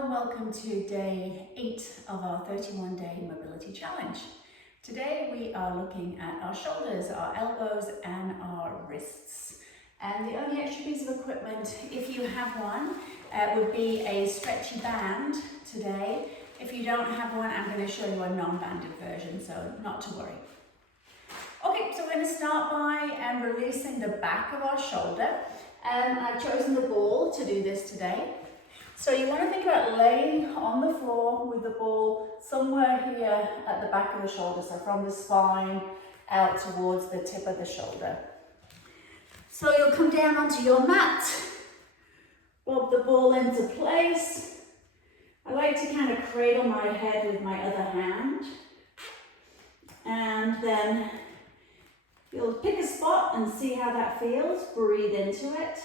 Hello and welcome to day 8 of our 31-day mobility challenge. Today we are looking at our shoulders, our elbows and our wrists. And the only extra piece of equipment, if you have one, would be a stretchy band today. If you don't have one, I'm going to show you a non-banded version, so not to worry. Okay, so we're going to start by releasing the back of our shoulder. I've chosen the ball to do this today. So you want to think about laying on the floor with the ball somewhere here at the back of the shoulder, so from the spine out towards the tip of the shoulder. So you'll come down onto your mat, bob the ball into place. I like to kind of cradle my head with my other hand, and then you'll pick a spot and see how that feels. Breathe into it.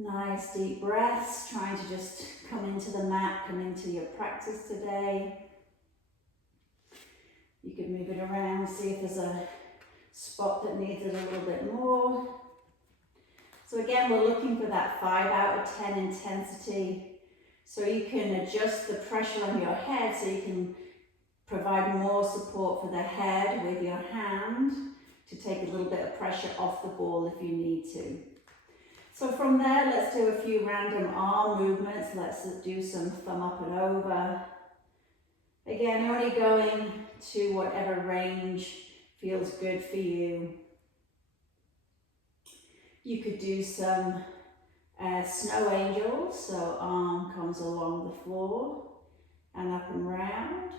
Nice deep breaths, trying to just come into the mat, come into your practice today. You can move it around, see if there's a spot that needs it a little bit more. So again, we're looking for that 5 out of 10 intensity. So you can adjust the pressure on your head so you can provide more support for the head with your hand to take a little bit of pressure off the ball if you need to. So from there, let's do a few random arm movements. Let's do some thumb up and over. Again, only going to whatever range feels good for you. You could do some snow angels, so arm comes along the floor and up and round.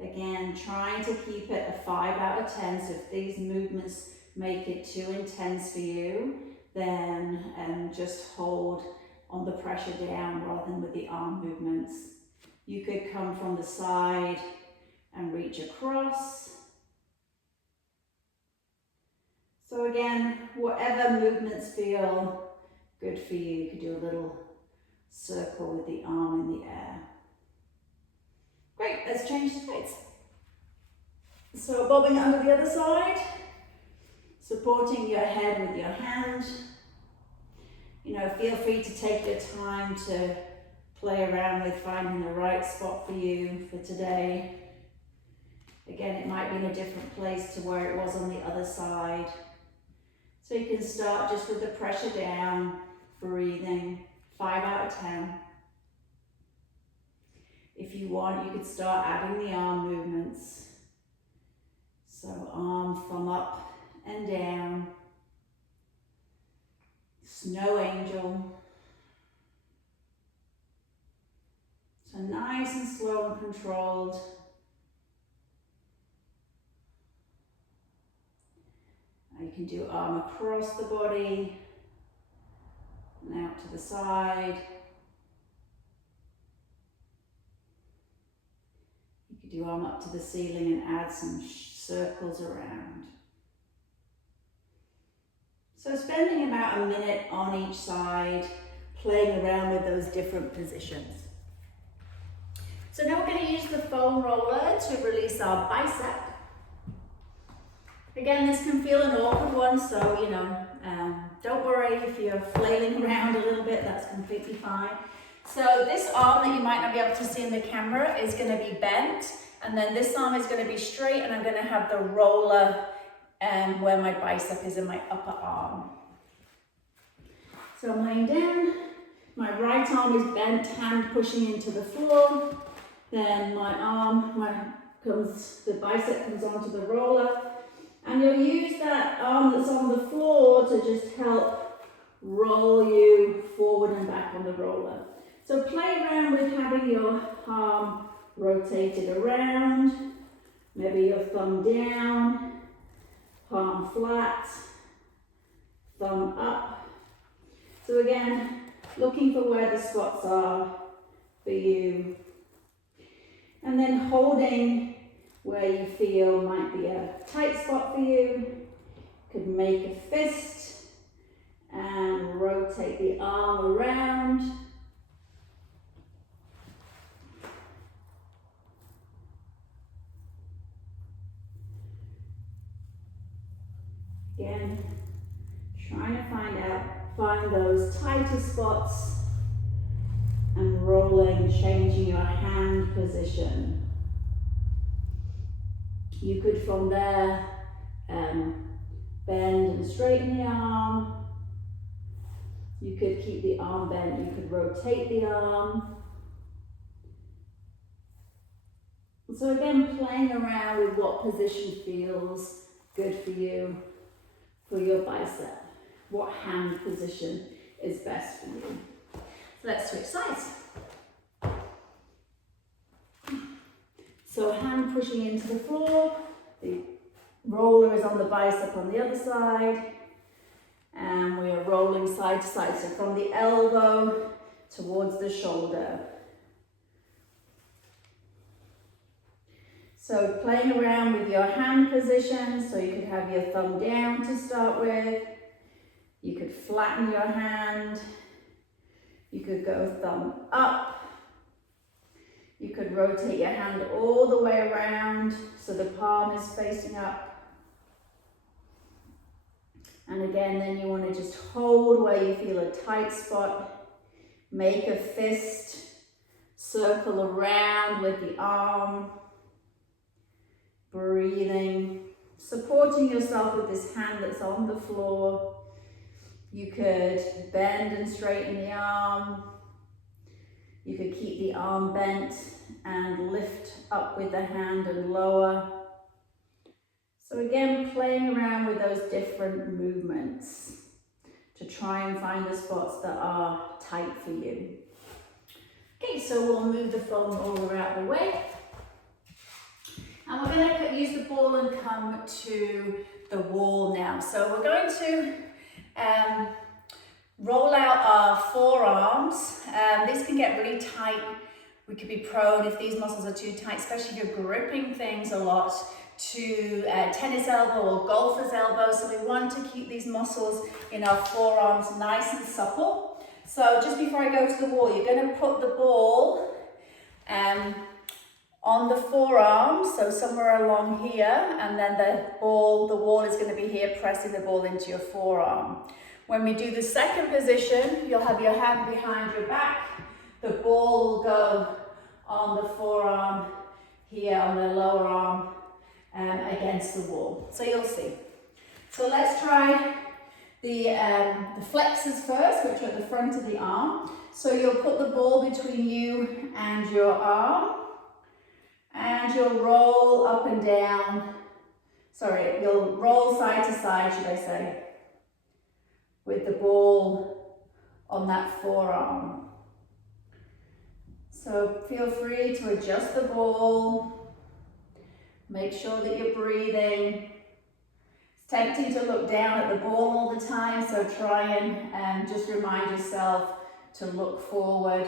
Again, trying to keep it a 5 out of 10, so if these movements make it too intense for you, then just hold on the pressure down rather than with the arm movements. You could come from the side and reach across. So again, whatever movements feel good for you. You could do a little circle with the arm in the air. Great, let's change sides. So bobbing under the other side. Supporting your head with your hand. You know, feel free to take your time to play around with finding the right spot for you for today. Again, it might be in a different place to where it was on the other side. So you can start just with the pressure down, breathing, 5 out of 10. If you want, you could start adding the arm movements. So arm, thumb up and down, snow angel. So nice and slow and controlled. Now you can do arm across the body and out to the side. You could do arm up to the ceiling and add some circles around. So spending about a minute on each side, playing around with those different positions. So now we're going to use the foam roller to release our bicep. Again, this can feel an awkward one, so don't worry if you're flailing around a little bit, that's completely fine. So this arm that you might not be able to see in the camera is going to be bent, and then this arm is going to be straight, and I'm going to have the roller where my bicep is in my upper arm. So I'm laying down, my right arm is bent, hand pushing into the floor, then my arm, the bicep comes onto the roller, and you'll use that arm that's on the floor to just help roll you forward and back on the roller. So play around with having your arm rotated around, maybe your thumb down, palm flat, thumb up. So again, looking for where the spots are for you. And then holding where you feel might be a tight spot for you. Could make a fist and rotate the arm around. Again, trying to find those tighter spots and rolling, changing your hand position. You could from there bend and straighten the arm. You could keep the arm bent, you could rotate the arm. So again, playing around with what position feels good for you, for your bicep. What hand position is best for you. So let's switch sides. So hand pushing into the floor, the roller is on the bicep on the other side, and we are rolling side to side. So from the elbow towards the shoulder. So playing around with your hand position, so you could have your thumb down to start with. You could flatten your hand. You could go thumb up. You could rotate your hand all the way around so the palm is facing up. And again, then you want to just hold where you feel a tight spot. Make a fist, circle around with the arm. Breathing, supporting yourself with this hand that's on the floor. You could bend and straighten the arm. You could keep the arm bent and lift up with the hand and lower. So again, playing around with those different movements to try and find the spots that are tight for you. Okay, so we'll move the foam roller out of the way. And we're going to use the ball and come to the wall now. So we're going to roll out our forearms. These can get really tight. We could be prone if these muscles are too tight, especially if you're gripping things a lot, to tennis elbow or golfer's elbow. So we want to keep these muscles in our forearms nice and supple. So just before I go to the wall, you're going to put the ball on the forearm, so somewhere along here, and then the wall is going to be here, pressing the ball into your forearm. When we do the second position, you'll have your hand behind your back. The ball will go on the forearm here, on the lower arm, against the wall. So you'll see. So let's try the flexors first, which are at the front of the arm. So you'll put the ball between you and your arm. And you'll roll up and down, you'll roll side to side, should I say, with the ball on that forearm. So feel free to adjust the ball, make sure that you're breathing. It's tempting to look down at the ball all the time, so try and just remind yourself to look forward.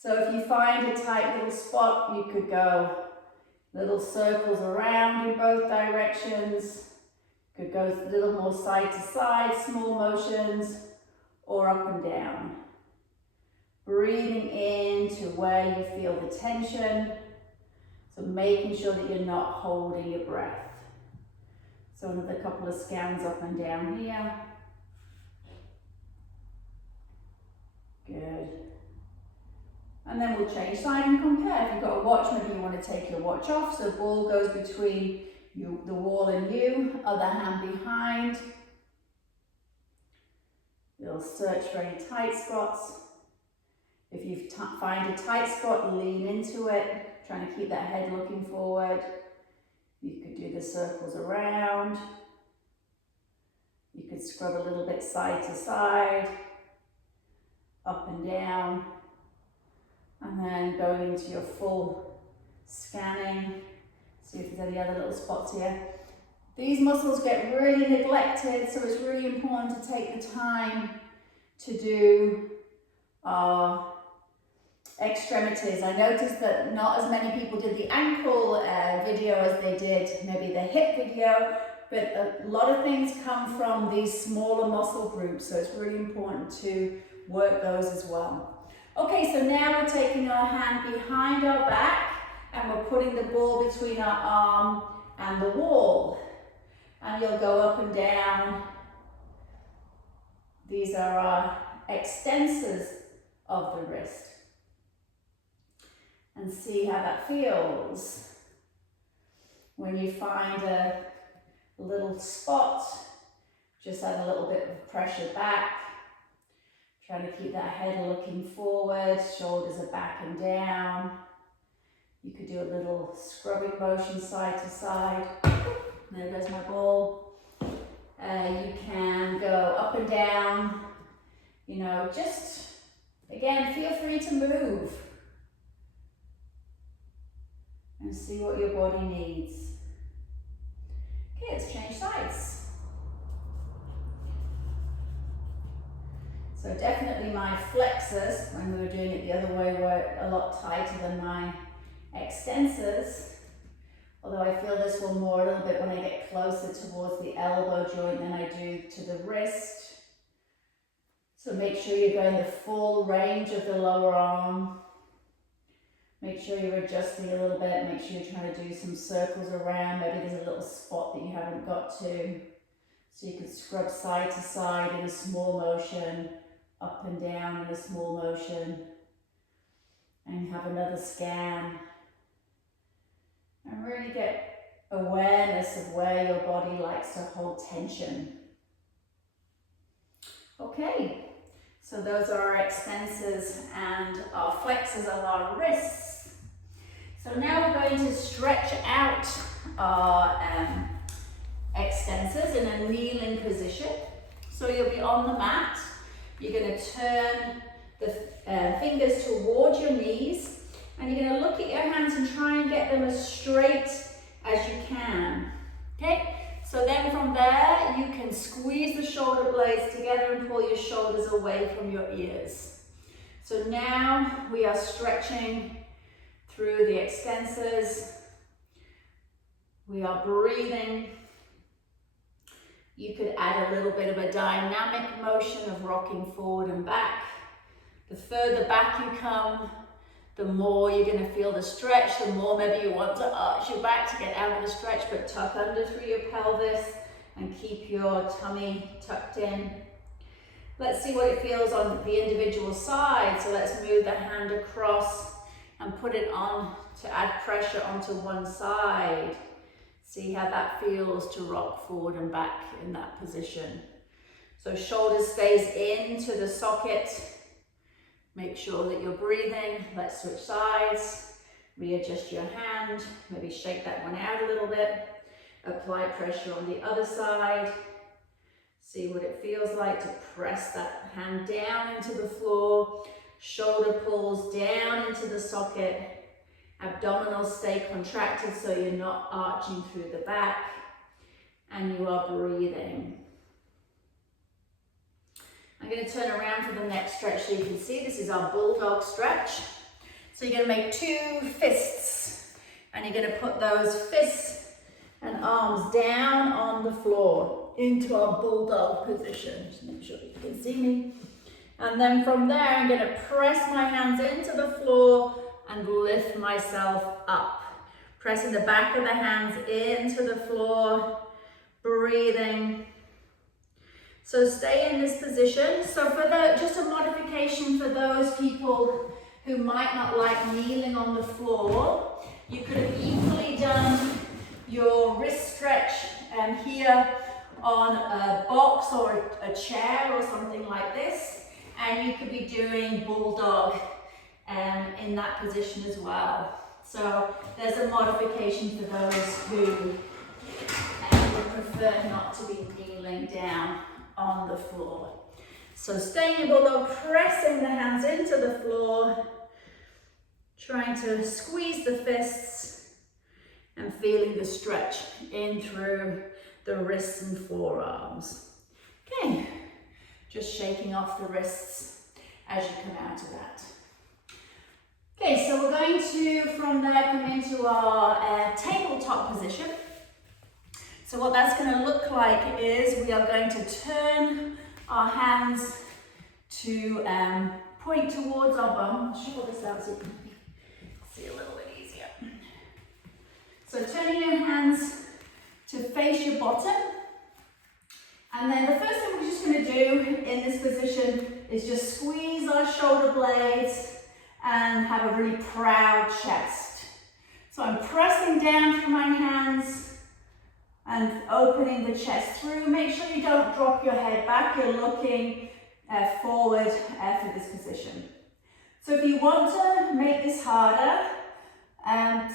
So if you find a tight little spot, you could go little circles around in both directions. You could go a little more side to side, small motions, or up and down. Breathing into where you feel the tension. So making sure that you're not holding your breath. So another couple of scans up and down here. Good. And then we'll change side and compare. If you've got a watch, maybe you want to take your watch off. So the ball goes between you, the wall and you, other hand behind. You'll search for any tight spots. If you find a tight spot, lean into it, trying to keep that head looking forward. You could do the circles around. You could scrub a little bit side to side, up and down. And then going into your full scanning, see if there's any other little spots here. These muscles get really neglected, so it's really important to take the time to do our extremities. I noticed that not as many people did the ankle video as they did maybe the hip video, but a lot of things come from these smaller muscle groups, so it's really important to work those as well. Okay, so now we're taking our hand behind our back and we're putting the ball between our arm and the wall. And you'll go up and down. These are our extensors of the wrist. And see how that feels. When you find a little spot, just add a little bit of pressure back. Trying to keep that head looking forward, shoulders are back and down. You could do a little scrubbing motion side to side. There goes my ball. You can go up and down. You know, just, again, feel free to move. And see what your body needs. Okay, let's change sides. So definitely my flexors, when we were doing it the other way, were a lot tighter than my extensors. Although I feel this one more a little bit when I get closer towards the elbow joint than I do to the wrist. So make sure you're going the full range of the lower arm. Make sure you're adjusting a little bit. Make sure you're trying to do some circles around. Maybe there's a little spot that you haven't got to. So you can scrub side to side in a small motion, up and down in a small motion. And have another scan. And really get awareness of where your body likes to hold tension. Okay, so those are our extensors and our flexors of our wrists. So now we're going to stretch out our extensors in a kneeling position. So you'll be on the mat. You're going to turn the fingers towards your knees. And you're going to look at your hands and try and get them as straight as you can. Okay? So then from there, you can squeeze the shoulder blades together and pull your shoulders away from your ears. So now we are stretching through the extensors. We are breathing. You could add a little bit of a dynamic motion of rocking forward and back. The further back you come, the more you're going to feel the stretch, the more maybe you want to arch your back to get out of the stretch, but tuck under through your pelvis and keep your tummy tucked in. Let's see what it feels on the individual side. So let's move the hand across and put it on to add pressure onto one side. See how that feels to rock forward and back in that position. So shoulder stays into the socket. Make sure that you're breathing. Let's switch sides. Readjust your hand. Maybe shake that one out a little bit. Apply pressure on the other side. See what it feels like to press that hand down into the floor. Shoulder pulls down into the socket. Abdominals stay contracted so you're not arching through the back. And you are breathing. I'm going to turn around for the next stretch so you can see. This is our Bulldog Stretch. So you're going to make two fists. And you're going to put those fists and arms down on the floor into our Bulldog position. Just make sure you can see me. And then from there, I'm going to press my hands into the floor and lift myself up. Pressing the back of the hands into the floor. Breathing. So stay in this position. So for just a modification for those people who might not like kneeling on the floor, you could have equally done your wrist stretch here on a box or a chair or something like this. And you could be doing Bulldog in that position as well. So there's a modification for those who would prefer not to be kneeling down on the floor. So staying in Bulldog, pressing the hands into the floor, trying to squeeze the fists and feeling the stretch in through the wrists and forearms. Okay, just shaking off the wrists as you come out of that. Okay, so we're going to, from there, come into our tabletop position. So what that's going to look like is we are going to turn our hands to point towards our bum. I'll shuffle this out so you can see a little bit easier. So turning your hands to face your bottom. And then the first thing we're just going to do in this position is just squeeze our shoulder blades and have a really proud chest. So I'm pressing down through my hands and opening the chest through. Make sure you don't drop your head back. You're looking forward for this position. So if you want to make this harder,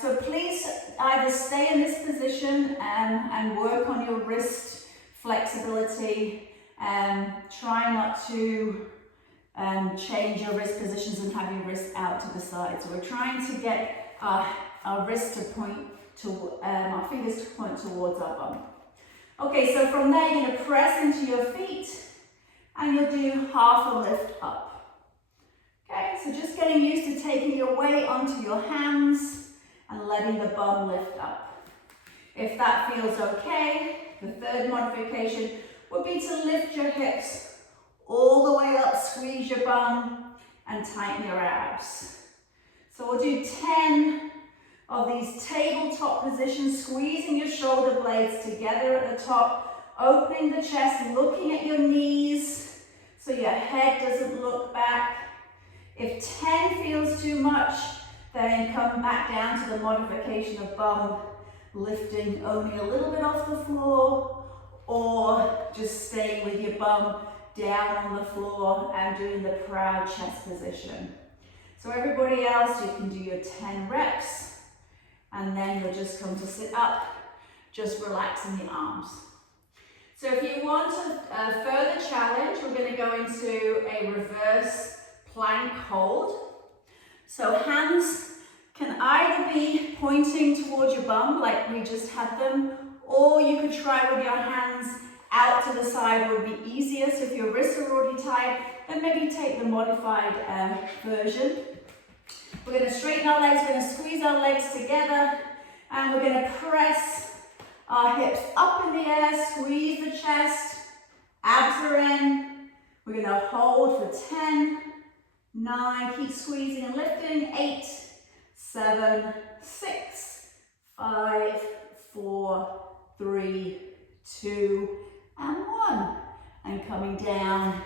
so please either stay in this position and work on your wrist flexibility. Try not to change your wrist positions and have your wrist out to the side. So we're trying to get our wrist to point to, our fingers to point towards our bum. Okay, so from there you're going to press into your feet and you'll do half a lift up. Okay, so just getting used to taking your weight onto your hands and letting the bum lift up. If that feels okay, the third modification would be to lift your hips all the way up, squeeze your bum and tighten your abs. So we'll do 10 of these tabletop positions, squeezing your shoulder blades together at the top, opening the chest, looking at your knees so your head doesn't look back. If 10 feels too much, then come back down to the modification of bum lifting only a little bit off the floor, or just staying with your bum down on the floor and doing the proud chest position. So everybody else, you can do your 10 reps, and then you'll just come to sit up, just relaxing the arms. So if you want a further challenge, we're going to go into a reverse plank hold. So hands can either be pointing towards your bum like we just had them, or you could try with your hands out to the side, would be easier. So if your wrists are already tight, then maybe take the modified version. We're going to straighten our legs, we're going to squeeze our legs together, and we're going to press our hips up in the air, squeeze the chest, abs are in. We're going to hold for 10, 9, keep squeezing and lifting, 8, 7, 6, 5, 4, 3, 2, and 1. And coming down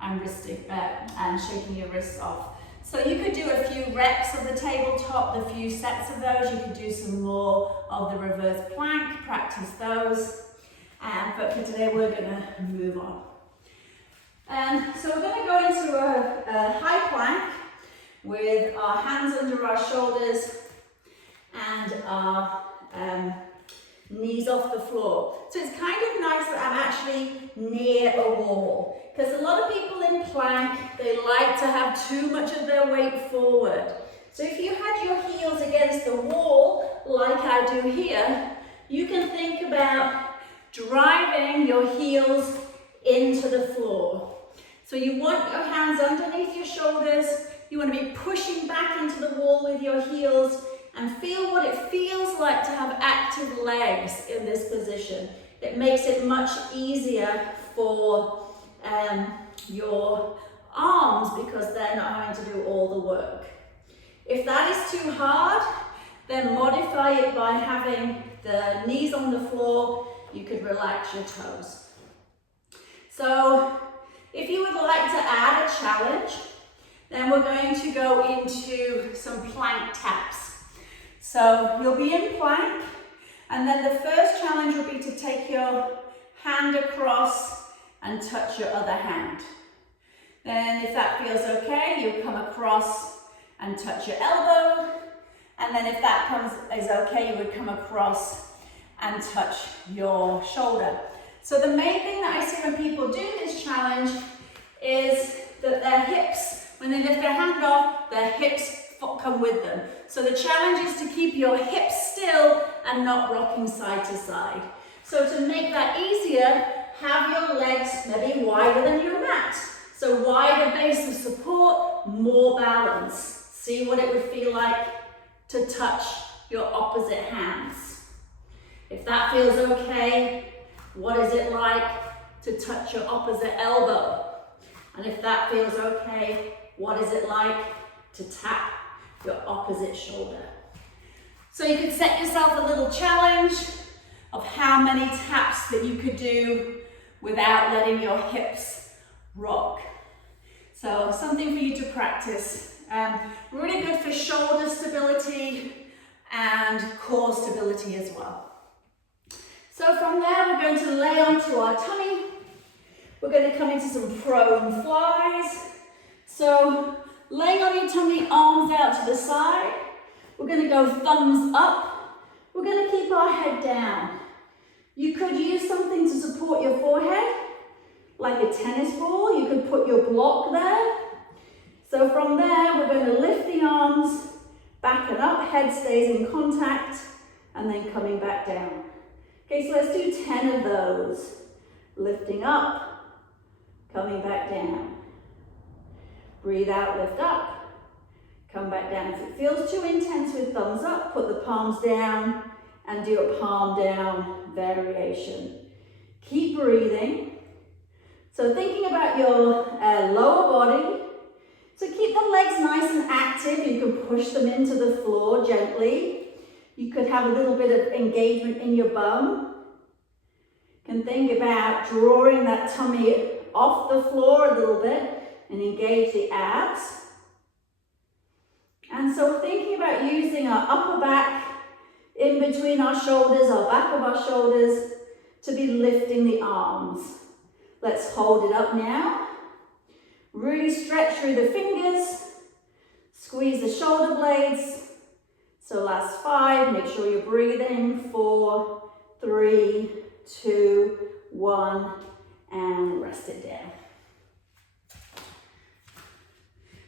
and wristing and shaking your wrists off. So you could do a few reps of the tabletop, the few sets of those. You could do some more of the reverse plank, practice those. But for today, we're going to move on. So we're going to go into a high plank with our hands under our shoulders and our knees off the floor. So it's kind of nice that I'm actually near a wall, because a lot of people in plank, they like to have too much of their weight forward. So if you had your heels against the wall, like I do here, you can think about driving your heels into the floor. So you want your hands underneath your shoulders, you want to be pushing back into the wall with your heels, and feel what it feels like to have active legs in this position. It makes it much easier for your arms, because they're not having to do all the work. If that is too hard, then modify it by having the knees on the floor. You could relax your toes. So if you would like to add a challenge, then we're going to go into some plank taps. So you'll be in plank, and then the first challenge will be to take your hand across and touch your other hand. Then if that feels okay, you'll come across and touch your elbow. And then if that is okay, you would come across and touch your shoulder. So the main thing that I see when people do this challenge is that their hips, when they lift their hand off, their hips come with them. So the challenge is to keep your hips still and not rocking side to side. So to make that easier, have your legs maybe wider than your mat. So wider base of support, more balance. See what it would feel like to touch your opposite hands. If that feels okay, what is it like to touch your opposite elbow? And if that feels okay, what is it like to tap your opposite shoulder? So you could set yourself a little challenge of how many taps that you could do without letting your hips rock. So something for you to practice. Really good for shoulder stability and core stability as well. So from there, we're going to lay onto our tummy. We're going to come into some prone flies. So laying on your tummy, arms out to the side. We're going to go thumbs up. We're going to keep our head down. You could use something to support your forehead, like a tennis ball. You could put your block there. So from there, we're going to lift the arms back and up, head stays in contact, and then coming back down. Okay, so let's do 10 of those. Lifting up, coming back down. Breathe out, lift up, come back down. If it feels too intense with thumbs up, put the palms down and do a palm down variation. Keep breathing. So thinking about your lower body. So keep the legs nice and active. You can push them into the floor gently. You could have a little bit of engagement in your bum. You can think about drawing that tummy off the floor a little bit and engage the abs. And so thinking about using our upper back in between our shoulders, our back of our shoulders, to be lifting the arms. Let's hold it up now. Really stretch through the fingers. Squeeze the shoulder blades. So last 5, make sure you're breathing. 4, 3, 2, 1, and rest it down.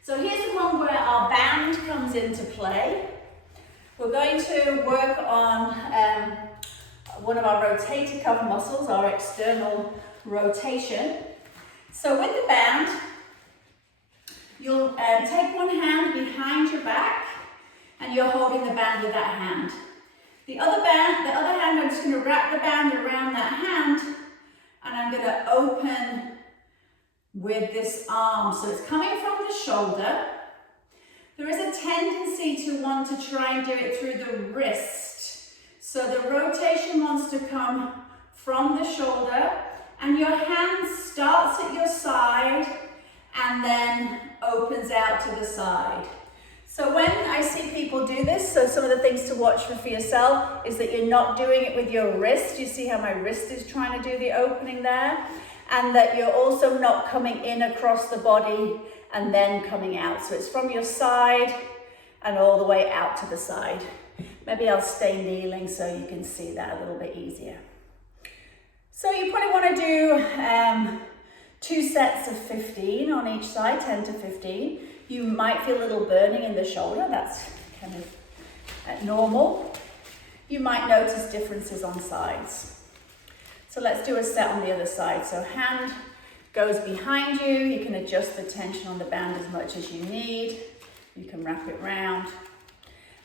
So here's the one where our band comes into play. We're going to work on one of our rotator cuff muscles, our external rotation. So with the band, you'll take one hand behind your back and you're holding the band with that hand. The other hand, I'm just going to wrap the band around that hand and I'm going to open with this arm. So it's coming from the shoulder. There is a tendency to want to try and do it through the wrist. So the rotation wants to come from the shoulder and your hand starts at your side and then opens out to the side. So when I see people do this, so some of the things to watch for yourself is that you're not doing it with your wrist. You see how my wrist is trying to do the opening there? And that you're also not coming in across the body and then coming out. So it's from your side and all the way out to the side. Maybe I'll stay kneeling so you can see that a little bit easier. So you probably want to do 2 sets of 15 on each side, 10 to 15. You might feel a little burning in the shoulder. That's kind of normal. You might notice differences on sides. So let's do a set on the other side. So hand goes behind you. You can adjust the tension on the band as much as you need. You can wrap it round.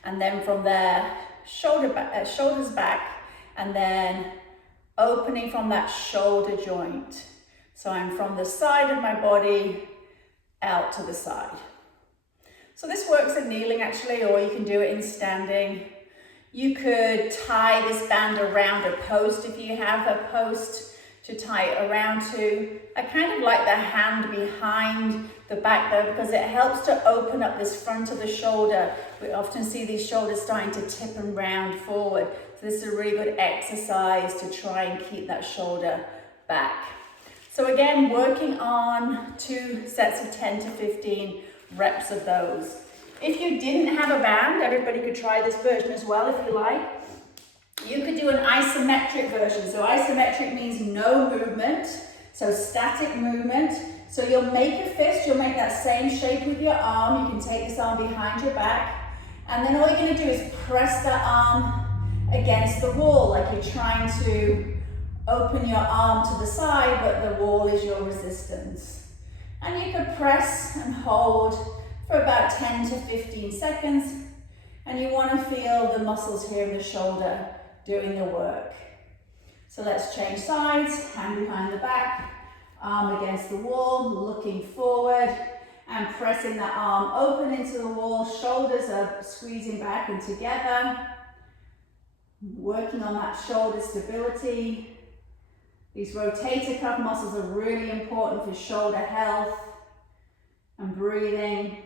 And then from there, shoulders back, and then opening from that shoulder joint. So I'm from the side of my body out to the side. So this works in kneeling actually, or you can do it in standing. You could tie this band around a post if you have a post to tie it around to. I kind of like the hand behind the back though, because it helps to open up this front of the shoulder. We often see these shoulders starting to tip and round forward. So this is a really good exercise to try and keep that shoulder back. So again, working on 2 sets of 10 to 15 reps of those. If you didn't have a band, everybody could try this version as well if you like. You could do an isometric version. So isometric means no movement, so static movement. So you'll make a fist, you'll make that same shape with your arm. You can take this arm behind your back. And then all you're going to do is press that arm against the wall, like you're trying to open your arm to the side, but the wall is your resistance. And you could press and hold for about 10 to 15 seconds. And you want to feel the muscles here in the shoulder doing the work. So let's change sides, hand behind the back, arm against the wall, looking forward and pressing that arm open into the wall. Shoulders are squeezing back and together. Working on that shoulder stability. These rotator cuff muscles are really important for shoulder health. and breathing.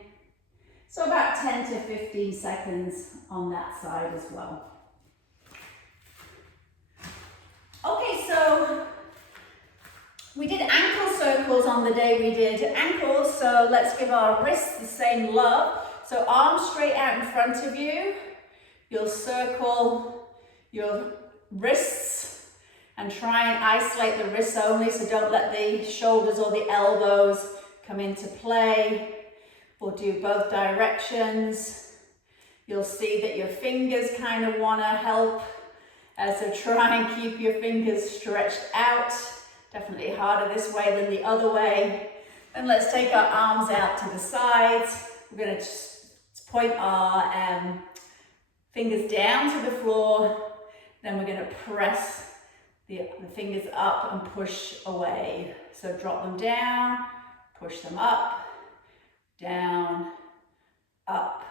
So about 10 to 15 seconds on that side as well. Okay, so we did ankle circles on the day we did ankles, so let's give our wrists the same love. So arms straight out in front of you. You'll circle your wrists and try and isolate the wrists only, so don't let the shoulders or the elbows come into play. We'll do both directions. You'll see that your fingers kind of want to help, so try and keep your fingers stretched out. Definitely harder this way than the other way. And let's take our arms out to the sides. We're going to just point our fingers down to the floor. Then we're going to press the fingers up and push away. So drop them down, push them up, down, up,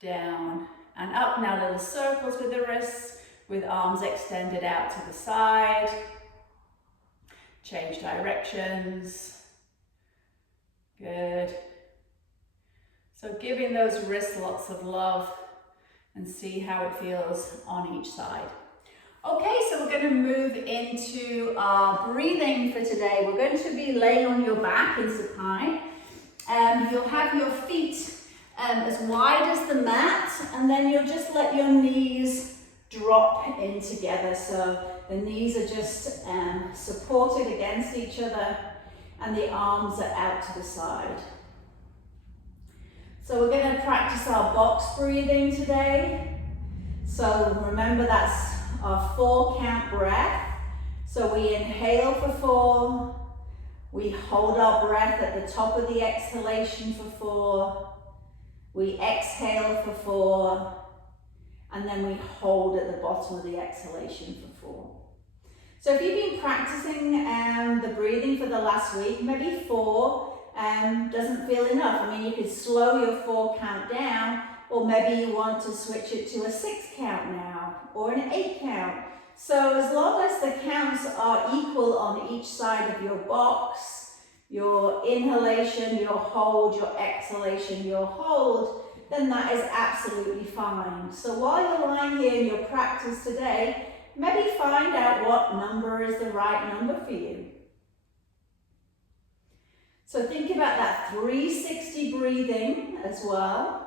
down, and up. Now little circles with the wrists, with arms extended out to the side. Change directions. Good. So giving those wrists lots of love and see how it feels on each side. Okay, so we're going to move into our breathing for today. We're going to be laying on your back in supine. You'll have your feet as wide as the mat, and then you'll just let your knees drop in together. So the knees are just supported against each other and the arms are out to the side. So we're going to practice our box breathing today. So remember, that's our 4 count breath. So we inhale for 4, we hold our breath at the top of the exhalation for 4, we exhale for 4, and then we hold at the bottom of the exhalation for 4. So if you've been practicing the breathing for the last week, maybe 4 doesn't feel enough. I mean, you could slow your 4 count down, or maybe you want to switch it to a 6 count now, or an 8 count. So as long as the counts are equal on each side of your box, your inhalation, your hold, your exhalation, your hold, then that is absolutely fine. So while you're lying here in your practice today, maybe find out what number is the right number for you. So think about that 360 breathing as well.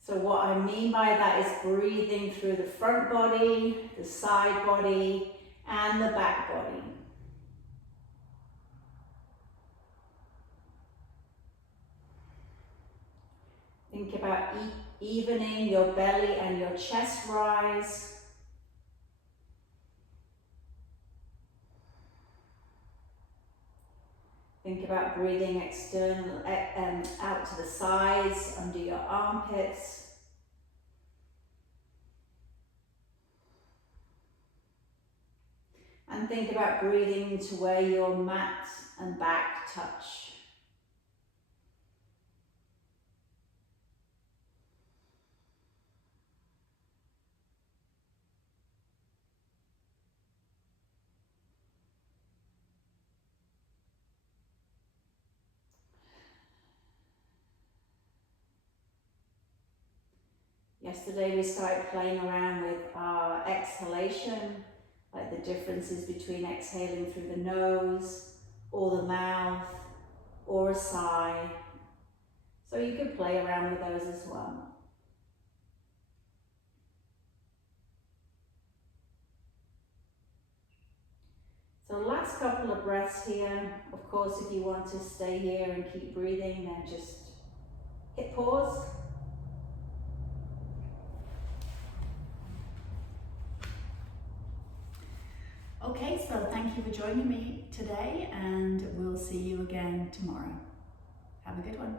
So what I mean by that is breathing through the front body, the side body, and the back body. Think about evening your belly and your chest rise. Think about breathing external out to the sides, under your armpits. And think about breathing to where your mat and back touch. Yesterday we started playing around with our exhalation, like the differences between exhaling through the nose or the mouth or a sigh. So you could play around with those as well. So last couple of breaths here. Of course, if you want to stay here and keep breathing, then just hit pause. Okay, so thank you for joining me today, and we'll see you again tomorrow. Have a good one.